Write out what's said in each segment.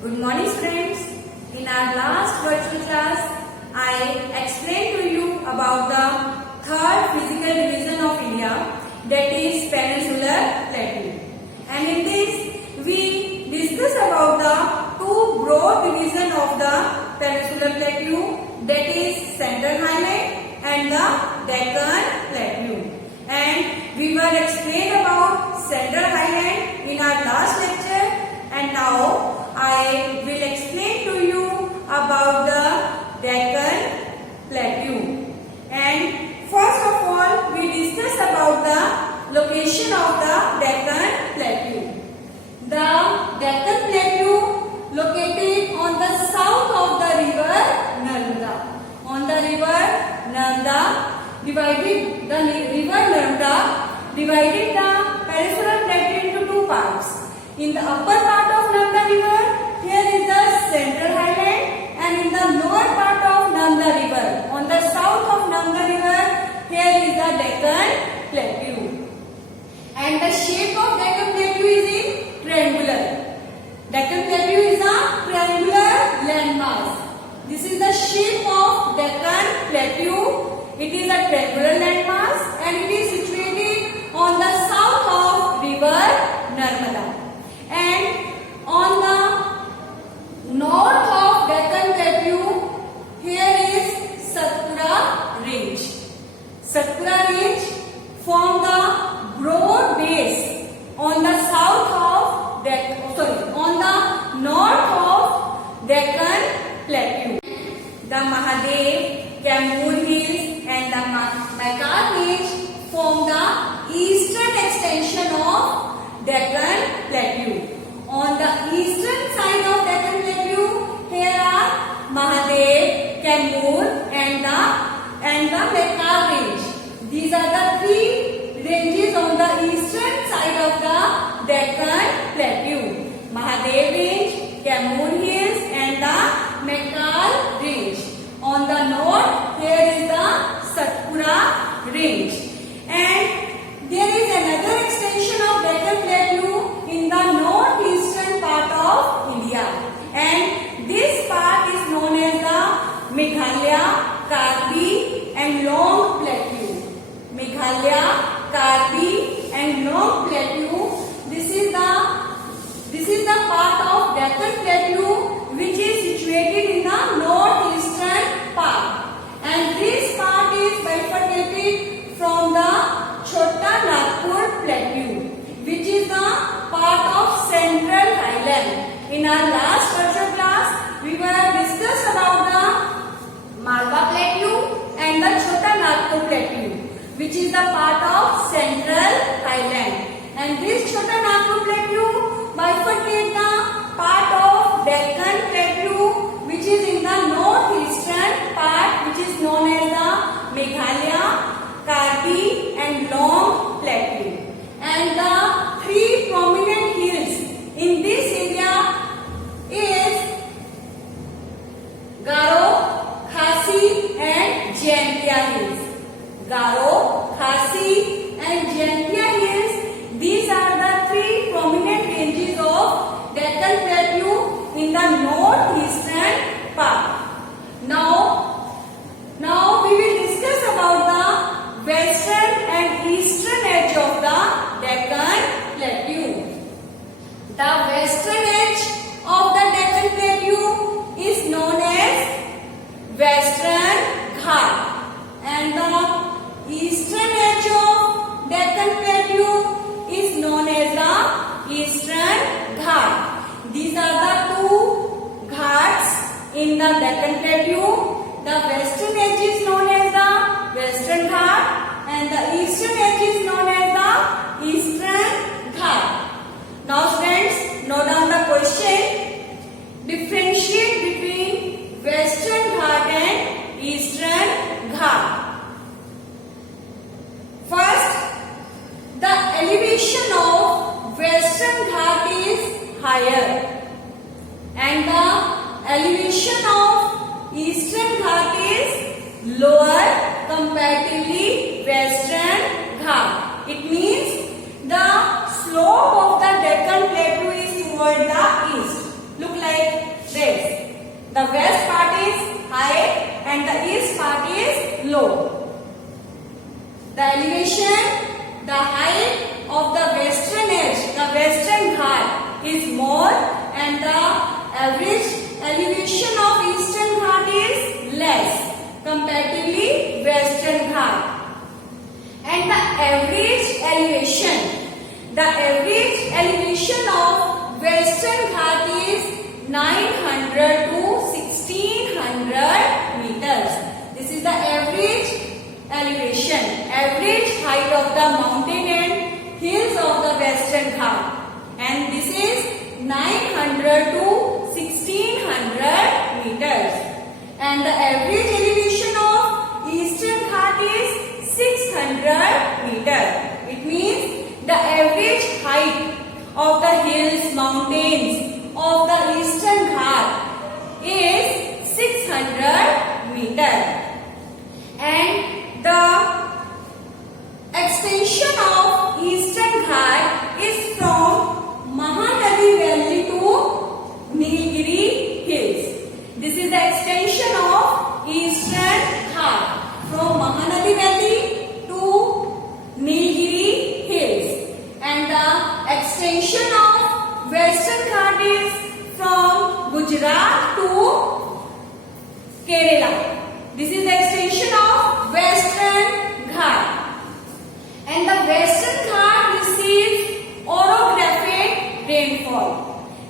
Good morning students. In our last virtual class, I explained to you about the third physical division of India, that is Peninsular Plateau. And in this, we discuss about the two broad division of the Peninsular Plateau, that is Central Highland and the Deccan Plateau. And we were explained about Central Highland in our last lecture, and now I will explain to you about the Deccan Plateau. And first of all, we discuss about the location of the Deccan Plateau. The Deccan Plateau located on the south of the river Narmada. On the river Narmada, divided the Peninsular Plateau into two parts. In the upper part of Narmada river, here is the Central Highland, and in the lower part of Narmada river, on the south of Narmada river, here is the Deccan Plateau. And the shape of Deccan Plateau is in triangular. Deccan Plateau is a triangular landmass. This is the shape of Deccan Plateau. It is a triangular landmass and it is situated on the south of river Narmada. And on the north of Deccan Plateau, here is Satpura Range. Satpura Range form the broad base on the north of Deccan Plateau. The Mahadev, Camboor Hills and the Mekar Range form the eastern extension of Deccan Plateau. On the eastern side of Deccan Plateau, here are Mahadev, Camboor and the Mekar Range. These are the three ranges on the eastern side of the Deccan Plateau. Mahadev Range, Camboor Hills and the Mekar Range. On the north, here is the Satpura Range. And there is another extension of Deccan Plateau in the northeastern part of India. And this part is known as the Meghalaya, Karbi and Long Plateau. Meghalaya, Karbi and Long Plateau. This is the part of Deccan Plateau which is situated in the northeastern part. And this part is bifurcated from the Chota Nagpur Plateau, which is the part of Central Highland. In our last virtual class, we were discussed about the Malwa Plateau and the Chota Nagpur Plateau, which is the part of Central Highland. And this Chota Nagpur Plateau bifurcate the part of Deccan Plateau, which is in the northeastern part, which is known as the Meghalaya, Karbi and Long Plateau. And the three prominent hills in this area is Garo, Khasi and Jaintia Hills. Garo, Khasi and Jaintia Hills, these are the three prominent ranges of Deccan Plateau in the northeastern part. Now we will discuss about the western and eastern edge of the Deccan Plateau. The western edge of the Deccan Plateau is known as Western Ghat, and the eastern edge of Deccan Plateau is known as the Eastern Ghat. These are the two ghats in the Deccan Plateau. The western edge is known as the Western Ghat and the eastern edge is known as the Eastern Ghat. Now friends, note down the question. Differentiate between Western Ghat and Eastern Ghat. First, the elevation of Western Ghat is higher and the elevation of Eastern Ghat is lower comparatively Western Ghat. It means the slope of the Deccan Plateau is toward the east. Look like and the average elevation of Eastern Ghat is less comparatively Western Ghat. And the average elevation of Western Ghat is 900 to 1600 meters. This is the average elevation, average height of the mountain and hills of the Western Ghat. And this is 900 to 1600 meters. And the average elevation of Eastern Ghat is 600 meters. It means the average height of the hills, mountains of the Eastern Ghat is 600 meters. And the extension of Eastern Ghat is from Mahanadi Valley to Nilgiri Hills. This is the extension of Eastern Ghat from Mahanadi Valley to Nilgiri Hills. And the extension of Western Ghat is from Gujarat to Kerala. This is the extension of Western Ghat. And the Western Ghat receives orographic rainfall.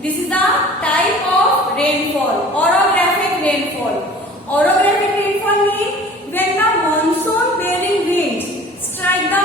This is the type of rainfall, orographic rainfall. Orographic rainfall means when the monsoon bearing winds strike the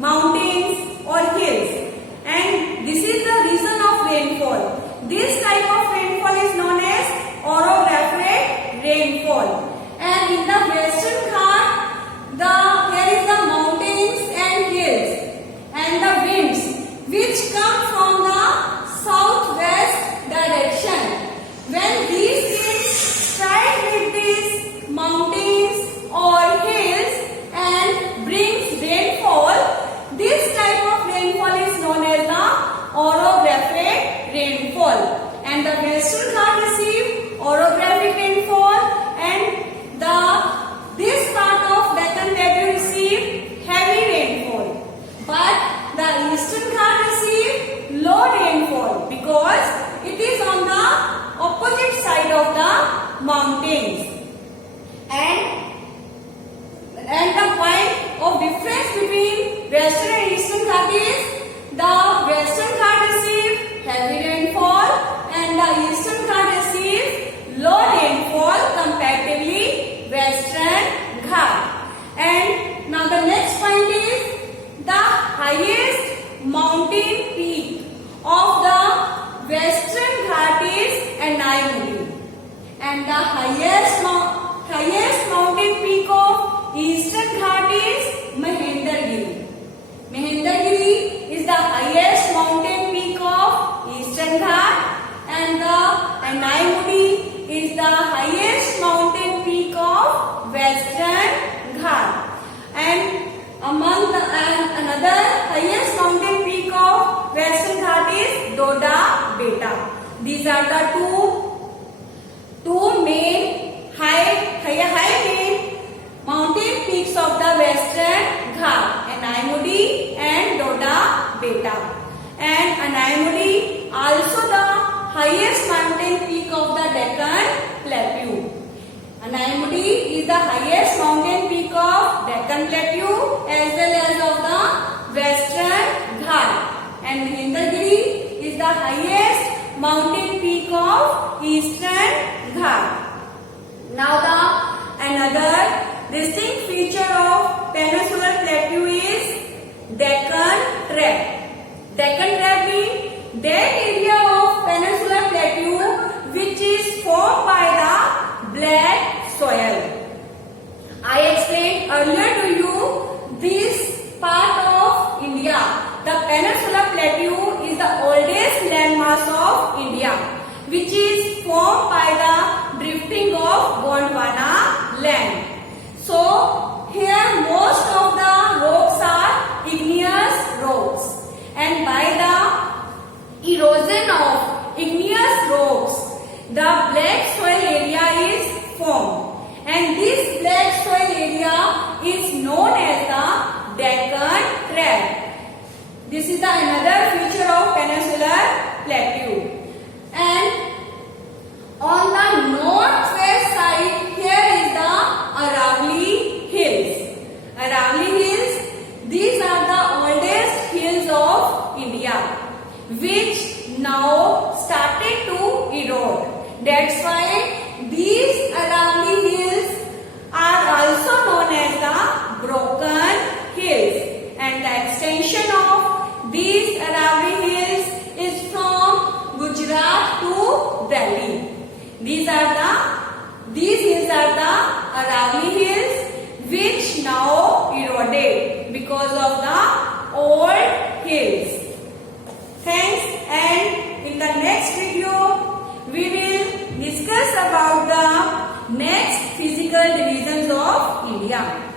mountains or hills. And this is the reason of rainfall. This type of rainfall is known as orographic rainfall. And in the Western Ghat, there is the mountains and hills and the winds which come from the southwest direction. When these winds strike with these mountains or hills and brings rainfall, this type of rainfall is known as the orographic rainfall. And the Western Ghat receive orographic rainfall, and this part of Deccan Plateau receive heavy rainfall. But the Eastern Ghat receive low rainfall because it is on the opposite side of the mountains. And the point of difference between Western and Eastern Ghat is the Western Ghat receive heavy rainfall and the Eastern Ghat receive low rainfall comparatively Western Ghat. And now the next point is the highest mountain peak of the Western Ghat is Anaimudi. And the highest mountain peak of Eastern Ghat is Mahendragiri. Mahendragiri is the highest mountain peak of Eastern Ghat, and the Anaimudi is the highest mountain peak of Western Ghat. And another highest mountain peak of Western Ghat is Doda Beta. These are the two main high main mountain peaks of the Western Ghat, Anaimudi and Doda Beta. And Anaimudi also the highest mountain peak of the Deccan Plateau. Anaimudi is the highest mountain peak of Deccan Plateau as well as of the Western Ghat. And Mahendragiri is the highest mountain peak of Eastern Ghat. Now another distinct feature of Peninsular Plateau is Deccan Trap. Deccan Trap means that area of Peninsular Plateau which is formed by the black soil. I explained earlier to you this part of India. The Peninsular Plateau is the oldest landmass of India, which is formed by the drifting of Gondwana land. So here most of the rocks are igneous rocks, and by the erosion of igneous rocks, the black soil area is formed. And this black soil area is known as the Deccan Trap. This is another feature of Peninsular Plateau. That's why these Aravalli hills are also known as the broken hills. And the extension of these Aravalli hills is from Gujarat to Delhi. These hills are the Aravalli hills, which now eroded because of the old hills. Thanks, and in the next video we will discuss about the next physical divisions of India.